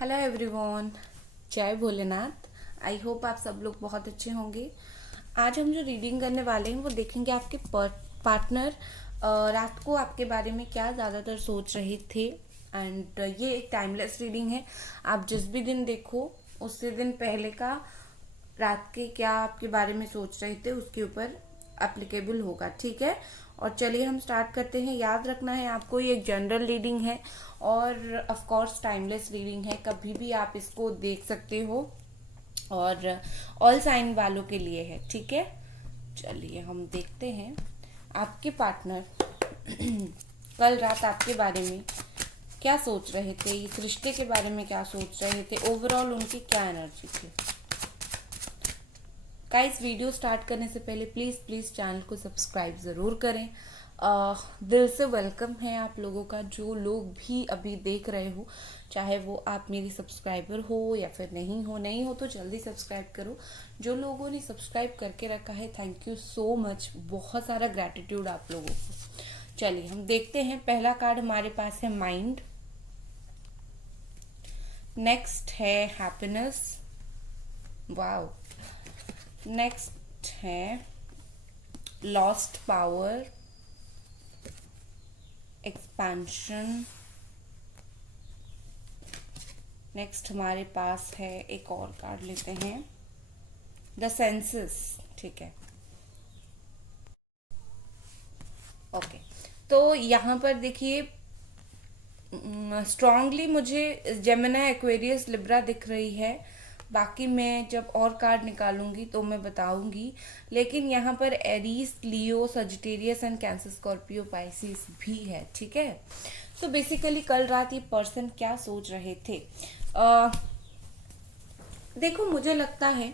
Hello everyone, जय Bholenath. I hope आप सब लोग बहुत अच्छे होंगे। आज हम जो रीडिंग करने वाले हैं वो देखेंगे आपके पार्टनर रात को आपके बारे में क्या ज़्यादातर सोच रहे थे। एंड ये एक टाइमलेस रीडिंग है। आप जिस भी दिन देखो उससे दिन पहले का रात के क्या आपके बारे में सोच रहे थे उसके ऊपर एप्लीकेबल होगा, ठीक है। और चलिए हम स्टार्ट करते हैं। याद रखना है आपको ये एक जनरल रीडिंग है और ऑफ कोर्स टाइमलेस रीडिंग है, कभी भी आप इसको देख सकते हो और ऑल साइन वालों के लिए है, ठीक है। चलिए हम देखते हैं आपके पार्टनर कल रात आपके बारे में क्या सोच रहे थे, इस रिश्ते के बारे में क्या सोच रहे थे, ओवरऑल उनकी क्या एनर्जी थी। गाइस, वीडियो स्टार्ट करने से पहले प्लीज़ प्लीज़ चैनल को सब्सक्राइब ज़रूर करें। दिल से वेलकम है आप लोगों का, जो लोग भी अभी देख रहे हो, चाहे वो आप मेरी सब्सक्राइबर हो या फिर नहीं हो तो जल्दी सब्सक्राइब करो। जो लोगों ने सब्सक्राइब करके रखा है, थैंक यू सो मच, बहुत सारा ग्रैटिट्यूड आप लोगों को। चलिए हम देखते हैं। पहला कार्ड हमारे पास है माइंड, नेक्स्ट है हैप्पीनेस, वाओ, नेक्स्ट है लॉस्ट पावर, एक्सपेंशन, नेक्स्ट हमारे पास है, एक और कार्ड लेते हैं, द सेंसेस, ठीक है। ओके, तो यहाँ पर देखिए स्ट्रांगली मुझे जेमिनी, एक्वेरियस, लिब्रा दिख रही है। बाकी मैं जब और कार्ड निकालूंगी तो मैं बताऊंगी। लेकिन यहाँ पर Aries, Leo, Sagittarius and cancer, Scorpio, Pisces भी है, ठीक है। तो बेसिकली कल रात ये पर्सन क्या सोच रहे थे। देखो, मुझे लगता है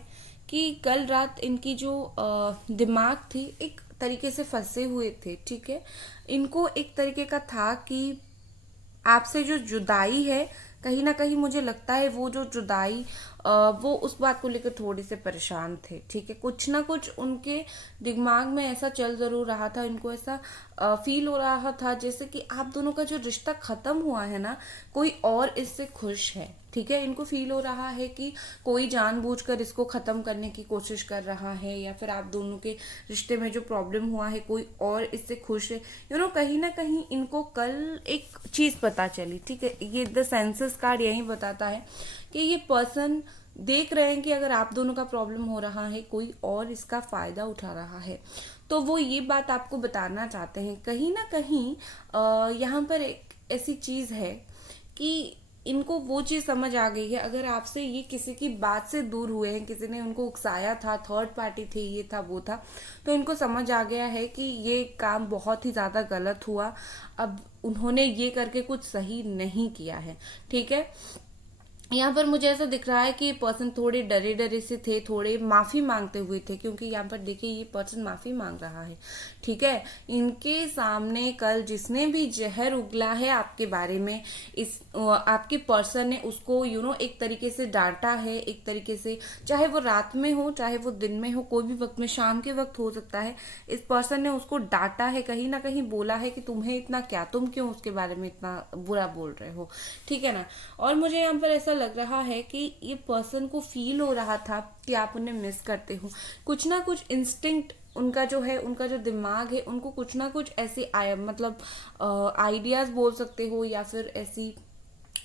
कि कल रात इनकी जो दिमाग थी एक तरीके से फंसे हुए थे, ठीक है। इनको एक तरीके का था कि आपसे जो जुदाई है, कहीं ना कहीं मुझे लगता है वो जो जुदाई वो उस बात को लेकर थोड़े से परेशान थे, ठीक है। कुछ ना कुछ उनके दिमाग में ऐसा चल जरूर रहा था, इनको ऐसा फील हो रहा था जैसे कि आप दोनों का जो रिश्ता खत्म हुआ है ना, कोई और इससे खुश है, ठीक है। इनको फील हो रहा है कि कोई जानबूझकर इसको खत्म करने की कोशिश कर रहा है, या फिर आप दोनों के रिश्ते में जो प्रॉब्लम हुआ है कोई और इससे खुश है। कहीं ना कहीं इनको कल एक चीज पता चली, ठीक है। ये द सेंसस कार्ड यही बताता है कि ये पर्सन देख रहे हैं कि अगर आप दोनों का प्रॉब्लम हो रहा है, कोई और इसका फायदा उठा रहा है, तो वो ये बात आपको बताना चाहते हैं। कहीं ना कहीं यहाँ पर एक ऐसी चीज है कि इनको वो चीज समझ आ गई है, अगर आपसे ये किसी की बात से दूर हुए हैं, किसी ने उनको उकसाया था, थर्ड पार्टी थे, ये था वो था, तो इनको समझ आ गया है कि ये काम बहुत ही ज्यादा गलत हुआ। अब उन्होंने ये करके कुछ सही नहीं किया है, ठीक है। यहाँ पर मुझे ऐसा दिख रहा है कि ये पर्सन थोड़े डरे डरे से थे, थोड़े माफी मांगते हुए थे, क्योंकि यहाँ पर देखिए ये पर्सन माफी मांग रहा है, ठीक है। इनके सामने कल जिसने भी जहर उगला है आपके बारे में, इस आपके पर्सन ने उसको एक तरीके से डांटा है, एक तरीके से, चाहे वो रात में हो चाहे वो दिन में हो, कोई भी वक्त में, शाम के वक्त हो सकता है, इस पर्सन ने उसको डांटा है, कहीं ना कहीं बोला है कि तुम्हें इतना क्या, तुम क्यों उसके बारे में इतना बुरा बोल रहे हो, ठीक है ना। और मुझे यहाँ पर ऐसा लग रहा है कि ये पर्सन को फील हो रहा था कि आप उन्हें मिस करते हो। कुछ ना कुछ इंस्टिंक्ट उनका जो है, उनका जो दिमाग है, उनको कुछ ना कुछ ऐसे मतलब आइडियाज बोल सकते हो या फिर ऐसी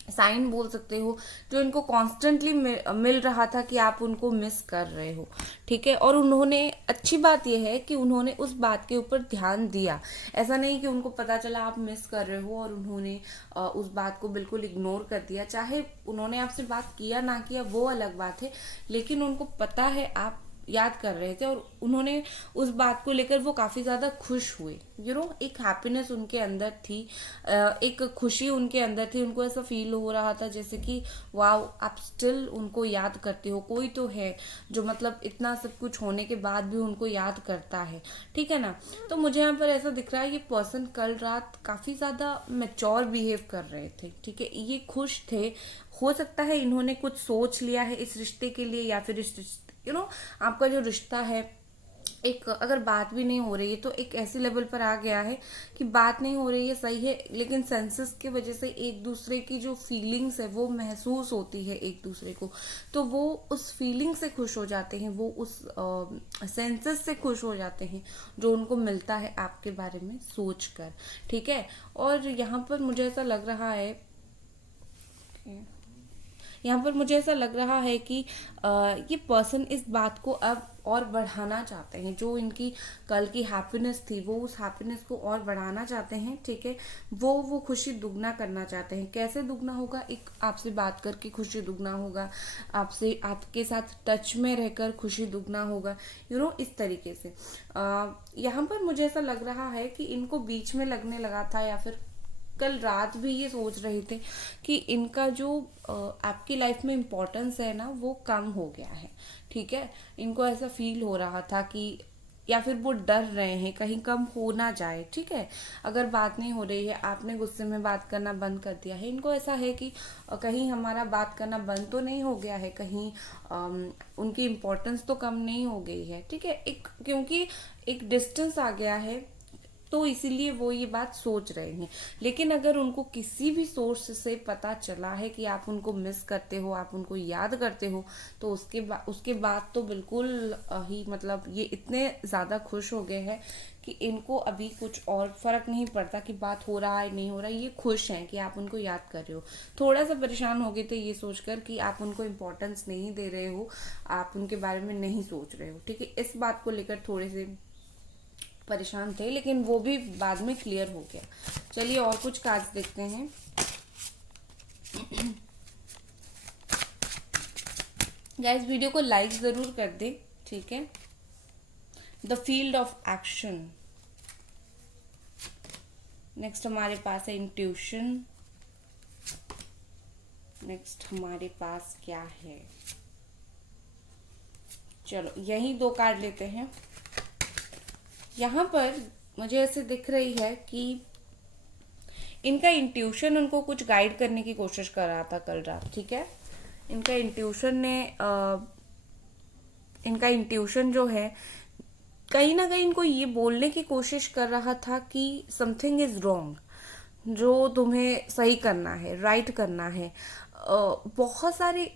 साइन बोल सकते हो, जो इनको कॉन्स्टेंटली मिल रहा था कि आप उनको मिस कर रहे हो, ठीक है। और उन्होंने, अच्छी बात यह है कि उन्होंने उस बात के ऊपर ध्यान दिया। ऐसा नहीं कि उनको पता चला आप मिस कर रहे हो और उन्होंने उस बात को बिल्कुल इग्नोर कर दिया। चाहे उन्होंने आपसे बात किया ना किया वो अलग बात है, लेकिन उनको पता है आप याद कर रहे थे और उन्होंने उस बात को लेकर वो काफी ज्यादा खुश हुए। एक हैप्पीनेस उनके अंदर थी, एक खुशी उनके अंदर थी। उनको ऐसा फील हो रहा था जैसे कि वाओ, आप स्टिल उनको याद करते हो, कोई तो है जो मतलब इतना सब कुछ होने के बाद भी उनको याद करता है, ठीक है ना। तो मुझे यहाँ पर ऐसा दिख रहा है ये पर्सन कल रात काफी ज्यादा मेच्योर बिहेव कर रहे थे, ठीक है। ये खुश थे, हो सकता है इन्होंने कुछ सोच लिया है इस रिश्ते के लिए, या फिर इस आपका जो रिश्ता है एक अगर बात भी नहीं हो रही है तो एक ऐसे लेवल पर आ गया है कि बात नहीं हो रही है, सही है, लेकिन सेंसेस की वजह से एक दूसरे की जो फीलिंग्स है वो महसूस होती है एक दूसरे को, तो वो उस फीलिंग से खुश हो जाते हैं, वो उस सेंसेस से खुश हो जाते हैं जो उनको मिलता है आपके बारे में सोचकर। ठीक है, और यहाँ पर मुझे ऐसा लग रहा है, यहाँ पर मुझे ऐसा लग रहा है कि ये पर्सन इस बात को अब और बढ़ाना चाहते हैं, जो इनकी कल की हैप्पीनेस थी वो उस हैप्पीनेस को और बढ़ाना चाहते हैं। ठीक है, वो खुशी दुगना करना चाहते हैं। कैसे दुगना होगा? एक आपसे बात करके खुशी दुगना होगा, आपसे आपके साथ टच में रहकर खुशी दुगना होगा, इस तरीके से। यहाँ पर मुझे ऐसा लग रहा है कि इनको बीच में लगने लगा था, या फिर कल रात भी ये सोच रहे थे कि इनका जो आपकी लाइफ में इम्पोर्टेंस है ना वो कम हो गया है। ठीक है, इनको ऐसा फील हो रहा था कि, या फिर वो डर रहे हैं कहीं कम हो ना जाए। ठीक है, अगर बात नहीं हो रही है, आपने गुस्से में बात करना बंद कर दिया है, इनको ऐसा है कि कहीं हमारा बात करना बंद तो नहीं हो गया है, कहीं उनकी इम्पोर्टेंस तो कम नहीं हो गई है। ठीक है, एक क्योंकि एक डिस्टेंस आ गया है तो इसीलिए वो ये बात सोच रहे हैं। लेकिन अगर उनको किसी भी सोर्स से पता चला है कि आप उनको मिस करते हो, आप उनको याद करते हो, तो उसके बाद तो बिल्कुल ही मतलब ये इतने ज़्यादा खुश हो गए हैं कि इनको अभी कुछ और फर्क नहीं पड़ता कि बात हो रहा है नहीं हो रहा है। ये खुश हैं कि आप उनको याद कर रहे हो। थोड़ा सा परेशान हो गए थे ये सोचकर कि आप उनको इम्पोर्टेंस नहीं दे रहे हो, आप उनके बारे में नहीं सोच रहे हो। ठीक है, इस बात को लेकर थोड़े से परेशान थे, लेकिन वो भी बाद में क्लियर हो गया। चलिए और कुछ कार्ड्स देखते हैं। गाइस, वीडियो को लाइक जरूर कर दे। ठीक है, the field of action. Next हमारे पास है इंट्यूशन। नेक्स्ट हमारे पास क्या है? चलो यही 2 कार्ड लेते हैं। यहाँ पर मुझे ऐसे दिख रही है कि इनका इंट्यूशन उनको कुछ गाइड करने की कोशिश कर रहा था कल रात। ठीक है, इनका इंट्यूशन ने इनका इंट्यूशन जो है कहीं ना कहीं इनको ये बोलने की कोशिश कर रहा था कि समथिंग इज रॉन्ग, जो तुम्हें सही करना है, राइट करना है। बहुत सारी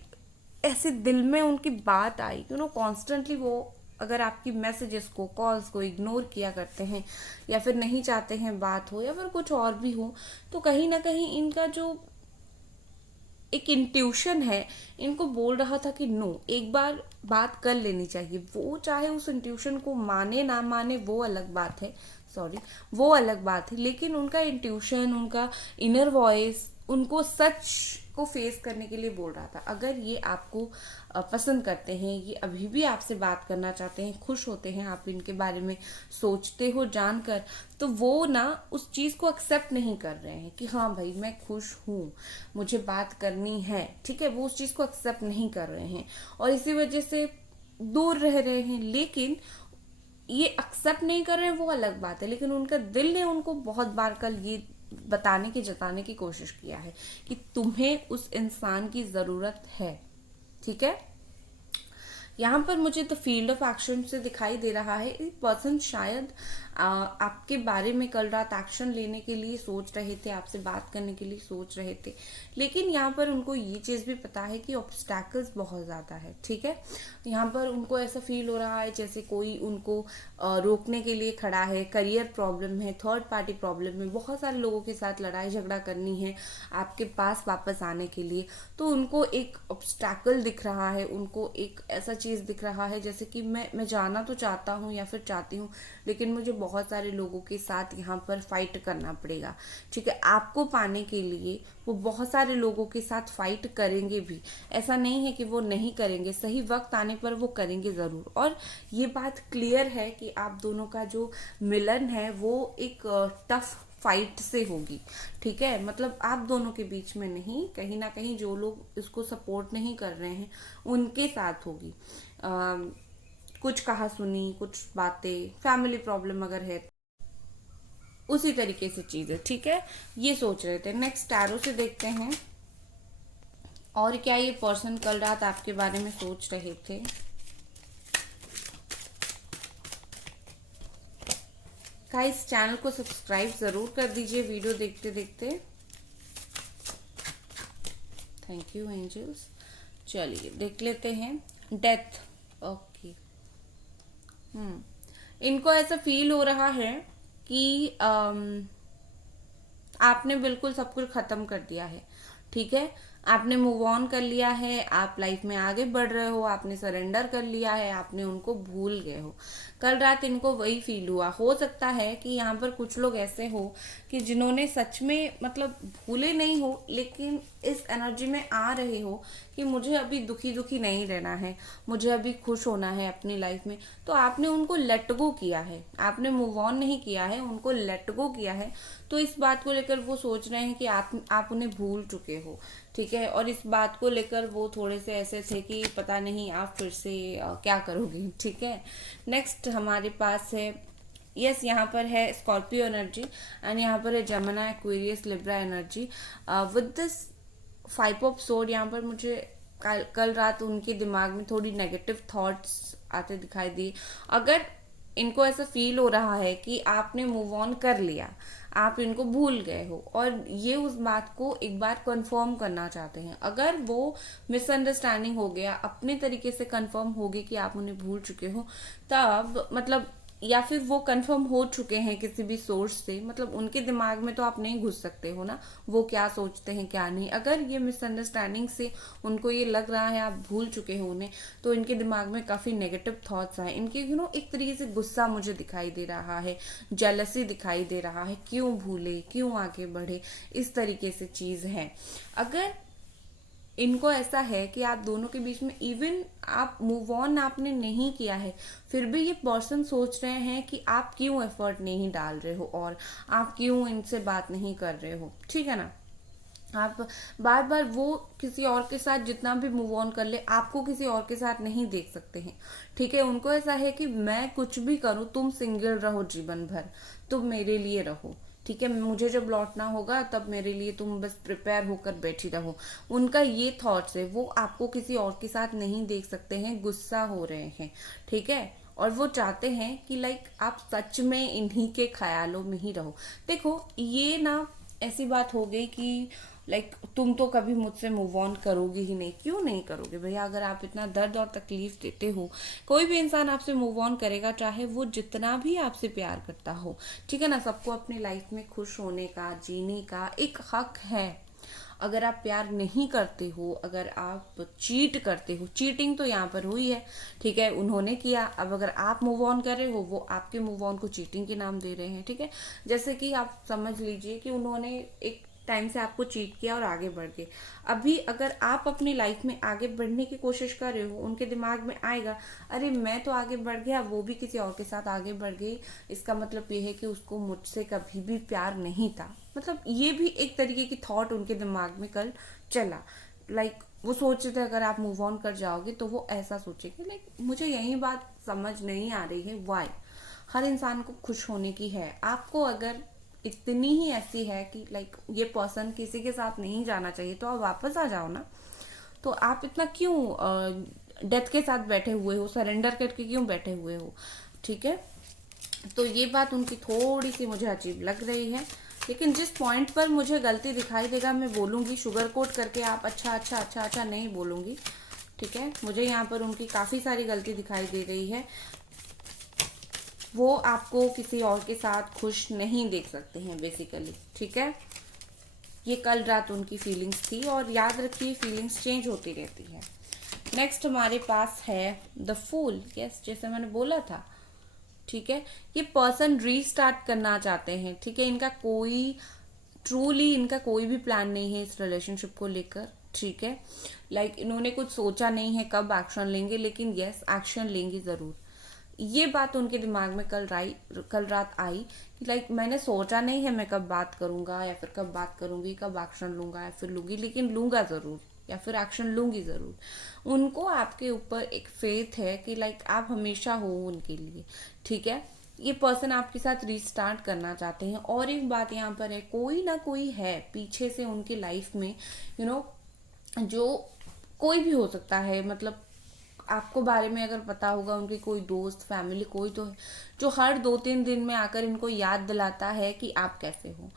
ऐसे दिल में उनकी बात आई, कॉन्स्टेंटली वो अगर आपकी मैसेजेस को, कॉल्स को इग्नोर किया करते हैं, या फिर नहीं चाहते हैं बात हो, या फिर कुछ और भी हो, तो कहीं ना कहीं इनका जो एक इंट्यूशन है इनको बोल रहा था कि नो, एक बार बात कर लेनी चाहिए। वो चाहे उस इंट्यूशन को माने ना माने वो अलग बात है, सॉरी, वो अलग बात है, लेकिन उनका इंट्यूशन, उनका इनर वॉइस उनको सच को फेस करने के लिए बोल रहा था। अगर ये आपको पसंद करते हैं, ये अभी भी आपसे बात करना चाहते हैं, खुश होते हैं आप इनके बारे में सोचते हो जानकर, तो वो ना उस चीज को एक्सेप्ट नहीं कर रहे हैं कि हाँ भाई मैं खुश हूँ, मुझे बात करनी है। ठीक है, वो उस चीज को एक्सेप्ट नहीं कर रहे हैं और इसी वजह से दूर रह रहे हैं। लेकिन ये एक्सेप्ट नहीं कर रहे हैं वो अलग बात है, लेकिन उनका दिल ने उनको बहुत बार कल ये बताने की, जताने की कोशिश किया है कि तुम्हें उस इंसान की जरूरत है। ठीक है, यहाँ पर मुझे द फील्ड ऑफ एक्शन से दिखाई दे रहा है पर्सन शायद आपके बारे में कल रात एक्शन लेने के लिए सोच रहे थे, आपसे बात करने के लिए सोच रहे थे, लेकिन यहाँ पर उनको ये चीज़ भी पता है कि ऑब्स्टैकल्स बहुत ज़्यादा है। ठीक है, यहाँ पर उनको ऐसा फील हो रहा है जैसे कोई उनको रोकने के लिए खड़ा है, करियर प्रॉब्लम है, थर्ड पार्टी प्रॉब्लम है, बहुत सारे लोगों के साथ लड़ाई झगड़ा करनी है आपके पास वापस आने के लिए, तो उनको एक ऑब्स्टैकल दिख रहा है, उनको एक ऐसा चीज दिख रहा है जैसे कि मैं जाना तो चाहता हूँ या फिर चाहती हूँ, लेकिन मुझे बहुत सारे लोगों के साथ यहाँ पर फाइट करना पड़ेगा। ठीक है, आपको पाने के लिए वो बहुत सारे लोगों के साथ फाइट करेंगे भी, ऐसा नहीं है कि वो नहीं करेंगे, सही वक्त आने पर वो करेंगे जरूर। और ये बात क्लियर है कि आप दोनों का जो मिलन है वो एक टफ फाइट से होगी। ठीक है, मतलब आप दोनों के बीच में नहीं, कहीं ना कहीं जो लोग इसको सपोर्ट नहीं कर रहे हैं उनके साथ होगी। कुछ कहा सुनी, कुछ बातें, फैमिली प्रॉब्लम अगर है, उसी तरीके से चीजें। ठीक है, ये सोच रहे थे। नेक्स्ट टैरो से देखते हैं और क्या ये पर्सन कल रात आपके बारे में सोच रहे थे। गाइस चैनल को सब्सक्राइब ज़रूर कर दीजिए वीडियो देखते देखते। Thank you angels. चलिए देख लेते हैं डेथ। ओके। इनको ऐसा फील हो रहा है कि आपने बिल्कुल सब कुछ खत्म कर दिया है, ठीक है। आपने मूव ऑन कर लिया है, आप लाइफ में आगे बढ़ रहे हो, आपने सरेंडर कर लिया है, आपने उनको भूल गए हो। कल रात इनको वही फील हुआ। हो सकता है कि यहाँ पर कुछ लोग ऐसे हो कि जिन्होंने सच में मतलब भूले नहीं हो, लेकिन इस एनर्जी में आ रहे हो कि मुझे अभी दुखी दुखी नहीं रहना है, मुझे अभी खुश होना है अपनी लाइफ में। तो आपने उनको लेट गो किया है, आपने मूव ऑन नहीं किया है, उनको लेट गो किया है। तो इस बात को लेकर वो सोच रहे हैं कि आप उन्हें भूल चुके हो, ठीक है। और इस बात को लेकर वो थोड़े से ऐसे थे कि पता नहीं आप फिर से क्या करोगे, ठीक है। नेक्स्ट हमारे पास है यस यहाँ पर है स्कॉर्पियो एनर्जी एंड यहाँ पर है Jamuna Aquarius Libra energy with this 5 of sword. यहाँ पर मुझे कल रात उनके दिमाग में थोड़ी नेगेटिव थॉट्स आते दिखाई दिए। अगर इनको ऐसा फील हो रहा है कि आपने मूव ऑन कर लिया, आप इनको भूल गए हो और ये उस बात को एक बार कंफर्म करना चाहते हैं। अगर वो मिसअंडरस्टैंडिंग हो गया, अपने तरीके से कंफर्म हो गया कि आप उन्हें भूल चुके हो, तब मतलब या फिर वो कंफर्म हो चुके हैं किसी भी सोर्स से, मतलब उनके दिमाग में तो आप नहीं घुस सकते हो ना, वो क्या सोचते हैं क्या नहीं। अगर ये मिसअंडरस्टैंडिंग से उनको ये लग रहा है आप भूल चुके हो उन्हें, तो इनके दिमाग में काफी नेगेटिव थॉट्स आए। इनके एक तरीके से गुस्सा मुझे दिखाई दे रहा है, जेलसी दिखाई दे रहा है, क्यों भूले, क्यों आगे बढ़े, इस तरीके से चीज है। अगर इनको ऐसा है कि आप दोनों के बीच में इवन आप मूव ऑन आपने नहीं किया है, फिर भी ये पर्सन सोच रहे हैं कि आप क्यों एफर्ट नहीं डाल रहे हो और आप क्यों इनसे बात नहीं कर रहे हो, ठीक है ना। आप बार बार वो किसी और के साथ जितना भी मूव ऑन कर ले, आपको किसी और के साथ नहीं देख सकते हैं, ठीक है। उनको ऐसा है कि मैं कुछ भी करूं, तुम सिंगल रहो जीवन भर, तुम मेरे लिए रहो, ठीक है। मुझे जब लौटना होगा तब मेरे लिए तुम बस प्रिपेयर होकर बैठी रहो। उनका ये थॉट्स है, वो आपको किसी और के साथ नहीं देख सकते हैं, गुस्सा हो रहे हैं, ठीक है। और वो चाहते हैं कि लाइक आप सच में इन्हीं के ख्यालों में ही रहो। देखो ये ना ऐसी बात हो गई कि लाइक तुम तो कभी मुझसे मूव ऑन करोगे ही नहीं। क्यों नहीं करोगे भैया? अगर आप इतना दर्द और तकलीफ देते हो, कोई भी इंसान आपसे मूव ऑन करेगा, चाहे वो जितना भी आपसे प्यार करता हो, ठीक है ना। सबको अपनी लाइफ में खुश होने का, जीने का एक हक है। अगर आप प्यार नहीं करते हो, अगर आप चीट करते हो, चीटिंग तो यहाँ पर हुई है, ठीक है, उन्होंने किया। अब अगर आप मूव ऑन कर रहे हो, वो आपके मूव ऑन को चीटिंग के नाम दे रहे हैं, ठीक है। जैसे कि आप समझ लीजिए कि उन्होंने एक टाइम से आपको चीट किया और आगे बढ़ गए। अभी अगर आप अपनी लाइफ में आगे बढ़ने की कोशिश कर रहे हो, उनके दिमाग में आएगा अरे मैं तो आगे बढ़ गया, वो भी किसी और के साथ आगे बढ़ गई, इसका मतलब ये है कि उसको मुझसे कभी भी प्यार नहीं था। मतलब ये भी एक तरीके की थॉट उनके दिमाग में कल चला। लाइक वो सोच रहे थे अगर आप मूव ऑन कर जाओगे तो वो ऐसा सोचेंगे। लाइक मुझे यही बात समझ नहीं आ रही है, वाई। हर इंसान को खुश होने की है। आपको अगर इतनी ही ऐसी है कि लाइक ये पर्सन किसी के साथ नहीं जाना चाहिए, तो आप वापस आ जाओ ना। तो आप इतना क्यों डेथ के साथ बैठे हुए हो, सरेंडर करके क्यों बैठे हुए हो, ठीक है। तो ये बात उनकी थोड़ी सी मुझे अजीब लग रही है, लेकिन जिस पॉइंट पर मुझे गलती दिखाई देगा मैं बोलूंगी। शुगर कोट करके आप अच्छा अच्छा अच्छा अच्छा नहीं बोलूंगी, ठीक है। मुझे यहाँ पर उनकी काफी सारी गलती दिखाई दे रही है। वो आपको किसी और के साथ खुश नहीं देख सकते हैं बेसिकली, ठीक है। ये कल रात उनकी फीलिंग्स थी और याद रखिए फीलिंग्स चेंज होती रहती है। नेक्स्ट हमारे पास है द फूल। यस, जैसे मैंने बोला था, ठीक है। ये पर्सन रीस्टार्ट करना चाहते हैं, ठीक है। इनका कोई भी प्लान नहीं है इस रिलेशनशिप को लेकर, ठीक है। लाइक इन्होंने कुछ सोचा नहीं है कब एक्शन लेंगे, लेकिन यस एक्शन लेंगे जरूर। ये बात उनके दिमाग में कल रात आई कि लाइक मैंने सोचा नहीं है मैं कब बात करूंगा या फिर कब बात करूंगी, कब एक्शन लूंगा या फिर लूंगी, लेकिन लूंगा जरूर या फिर एक्शन लूंगी जरूर। उनको आपके ऊपर एक फेथ है कि लाइक आप हमेशा हो उनके लिए, ठीक है। ये पर्सन आपके साथ रीस्टार्ट करना चाहते हैं। और एक बात यहाँ पर है, कोई ना कोई है पीछे से उनकी लाइफ में, जो कोई भी हो सकता है, मतलब आपको बारे में अगर पता होगा, उनके कोई दोस्त फैमिली कोई तो है जो हर 2-3 दिन में आकर इनको याद दिलाता है कि आप कैसे हो,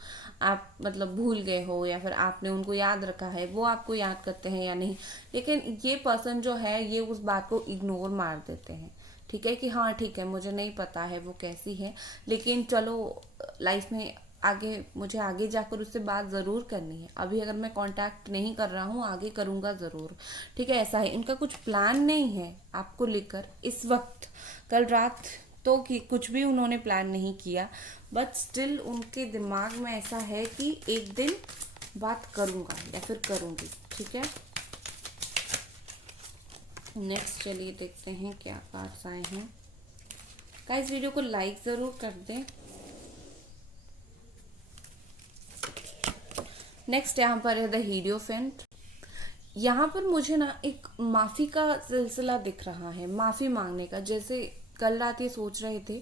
आप मतलब भूल गए हो या फिर आपने उनको याद रखा है, वो आपको याद करते हैं या नहीं। लेकिन ये पर्सन जो है ये उस बात को इग्नोर मार देते हैं, ठीक है, कि हाँ ठीक है मुझे नहीं पता है वो कैसी है, लेकिन चलो लाइफ में आगे मुझे आगे जाकर उससे बात ज़रूर करनी है। अभी अगर मैं कांटेक्ट नहीं कर रहा हूँ आगे करूँगा ज़रूर, ठीक है। ऐसा है, इनका कुछ प्लान नहीं है आपको लेकर इस वक्त। कल रात तो कि कुछ भी उन्होंने प्लान नहीं किया, बट स्टिल उनके दिमाग में ऐसा है कि एक दिन बात करूँगा या फिर करूँगी, ठीक है। नेक्स्ट चलिए देखते हैं क्या कार्ड्स आए हैं। गाइस वीडियो को लाइक ज़रूर कर दें। नेक्स्ट यहाँ पर है द हीरोफेंट। यहाँ पर मुझे ना एक माफ़ी का सिलसिला दिख रहा है, माफ़ी मांगने का। जैसे कल रात ये सोच रहे थे,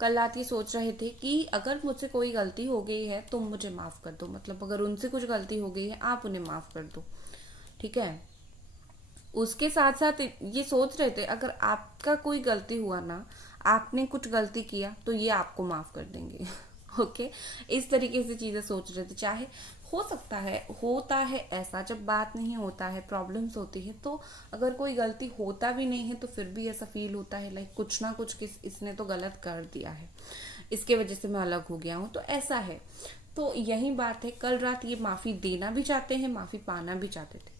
कल रात ये सोच रहे थे कि अगर मुझसे कोई गलती हो गई है तो मुझे माफ़ कर दो, मतलब अगर उनसे कुछ गलती हो गई है आप उन्हें माफ़ कर दो, ठीक है। उसके साथ साथ ये सोच रहे थे अगर आपका कोई गलती हुआ ना, आपने कुछ गलती किया तो ये आपको माफ़ कर देंगे। ओके, इस तरीके से चीज़ें सोच रहे थे। चाहे हो सकता है, होता है ऐसा, जब बात नहीं होता है, प्रॉब्लम्स होती है, तो अगर कोई गलती होता भी नहीं है तो फिर भी ऐसा फील होता है लाइक कुछ ना कुछ इसने तो गलत कर दिया है, इसके वजह से मैं अलग हो गया हूँ, तो ऐसा है। तो यही बात है, कल रात ये माफ़ी देना भी चाहते हैं, माफ़ी पाना भी चाहते थे,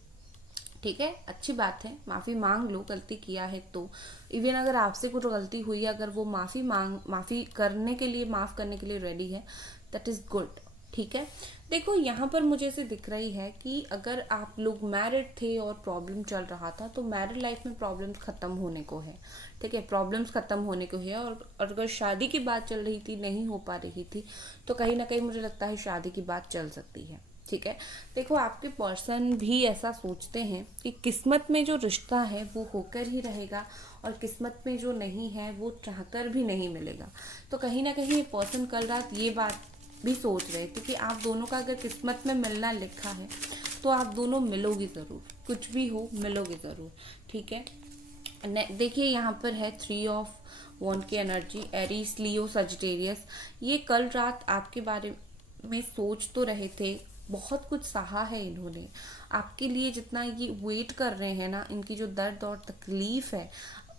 ठीक है। अच्छी बात है, माफ़ी मांग लो, गलती किया है तो। इवन अगर आपसे कुछ गलती हुई है, अगर वो माफ़ी करने के लिए, माफ़ करने के लिए रेडी है, दैट इज़ गुड, ठीक है। देखो यहाँ पर मुझे ऐसे दिख रही है कि अगर आप लोग मैरिड थे और प्रॉब्लम चल रहा था, तो मैरिड लाइफ में प्रॉब्लम्स ख़त्म होने को है, ठीक है, प्रॉब्लम्स ख़त्म होने को है। और अगर शादी की बात चल रही थी, नहीं हो पा रही थी, तो कहीं ना कहीं मुझे लगता है शादी की बात चल सकती है, ठीक है। देखो आपके पर्सन भी ऐसा सोचते हैं कि किस्मत में जो रिश्ता है वो होकर ही रहेगा, और किस्मत में जो नहीं है वो चाहकर भी नहीं मिलेगा। तो कहीं ना कहीं ये पर्सन कल रात ये बात भी सोच रहे थे कि आप दोनों का अगर किस्मत में मिलना लिखा है तो आप दोनों मिलोगे ज़रूर, कुछ भी हो मिलोगे ज़रूर, ठीक है। देखिए यहाँ पर है 3 ऑफ वॉन्ड की एनर्जी, एरीज, लियो, सजिटेरियस। ये कल रात आपके बारे में सोच तो रहे थे, बहुत कुछ सहा है इन्होंने आपके लिए। जितना ये वेट कर रहे हैं ना, इनकी जो दर्द और तकलीफ है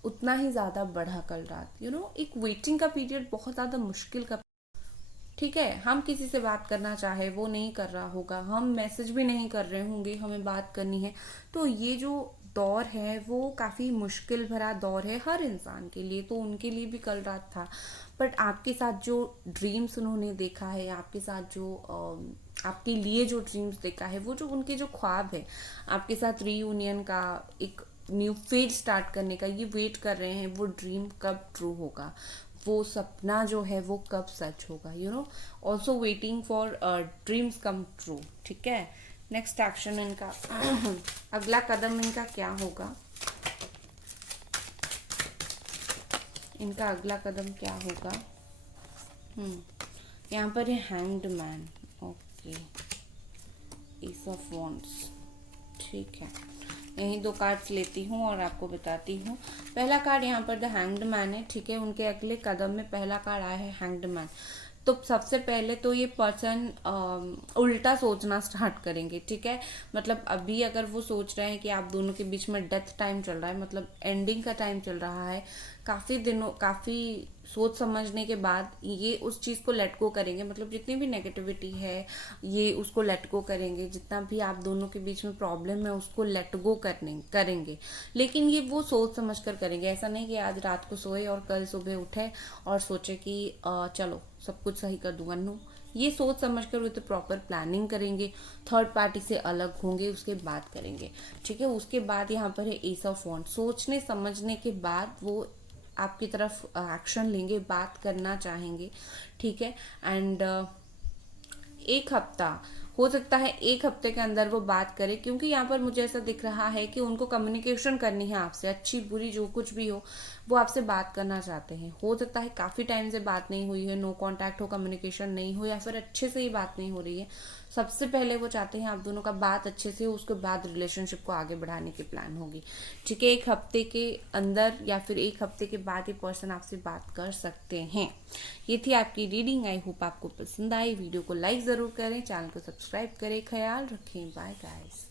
उतना ही ज़्यादा बढ़ा कल रात। एक वेटिंग का पीरियड बहुत ज़्यादा मुश्किल का, ठीक है। हम किसी से बात करना चाहे वो नहीं कर रहा होगा, हम मैसेज भी नहीं कर रहे होंगे, हमें बात करनी है, तो ये जो दौर है वो काफ़ी मुश्किल भरा दौर है हर इंसान के लिए, तो उनके लिए भी कल रात था। बट आपके साथ जो ड्रीम्स उन्होंने देखा है, आपके साथ जो आपके लिए जो ड्रीम्स देखा है, वो जो उनके जो ख्वाब है आपके साथ रीयूनियन का, एक न्यू फेज स्टार्ट करने का, ये वेट कर रहे हैं वो ड्रीम कब ट्रू होगा, वो सपना जो है वो कब सच होगा। Also waiting for dreams come true, ठीक है। नेक्स्ट एक्शन इनका अगला कदम इनका क्या होगा, इनका अगला कदम क्या होगा। यहाँ पर है hanged man, okay, S of wands, ठीक है। यही 2 कार्ड्स लेती हूँ और आपको बताती हूँ। पहला कार्ड यहाँ पर द हैंग्ड मैन है, ठीक है। उनके अगले कदम में पहला कार्ड आया है हैंग्ड मैन। तो सबसे पहले तो ये पर्सन उल्टा सोचना स्टार्ट करेंगे, ठीक है। मतलब अभी अगर वो सोच रहे हैं कि आप दोनों के बीच में डेथ टाइम चल रहा है, मतलब एंडिंग का टाइम चल रहा है, काफ़ी सोच समझने के बाद ये उस चीज़ को लेट गो करेंगे। मतलब जितनी भी नेगेटिविटी है ये उसको लेट गो करेंगे, जितना भी आप दोनों के बीच में प्रॉब्लम है उसको लेट गो करेंगे। लेकिन ये वो सोच समझ कर करेंगे, ऐसा नहीं कि आज रात को सोए और कल सुबह उठे और सोचे कि चलो सब कुछ सही कर दूंगा। नो, ये सोच समझ कर विद प्रॉपर प्लानिंग करेंगे, थर्ड पार्टी से अलग होंगे, उसके बाद करेंगे, ठीक है। उसके बाद यहाँ पर है एस ऑफ वॉन्ड। सोचने समझने के बाद वो आपकी तरफ एक्शन लेंगे, बात करना चाहेंगे, ठीक है। एंड एक हफ्ता हो सकता है, 1 हफ्ते के अंदर वो बात करे, क्योंकि यहाँ पर मुझे ऐसा दिख रहा है कि उनको कम्युनिकेशन करनी है आपसे, अच्छी बुरी जो कुछ भी हो वो आपसे बात करना चाहते हैं। हो सकता है काफ़ी टाइम से बात नहीं हुई है, नो कांटेक्ट हो, कम्युनिकेशन नहीं हो, या फिर अच्छे से ही बात नहीं हो रही है। सबसे पहले वो चाहते हैं आप दोनों का बात अच्छे से हो, उसके बाद रिलेशनशिप को आगे बढ़ाने की प्लान होगी। ठीक है, 1 हफ्ते के अंदर या फिर 1 हफ्ते के बाद ये पर्सन आपसे बात कर सकते हैं। ये थी आपकी रीडिंग। आई होप आपको पसंद आई। वीडियो को लाइक ज़रूर करें, चैनल को सब्सक्राइब करें। ख्याल रखें। Bye guys.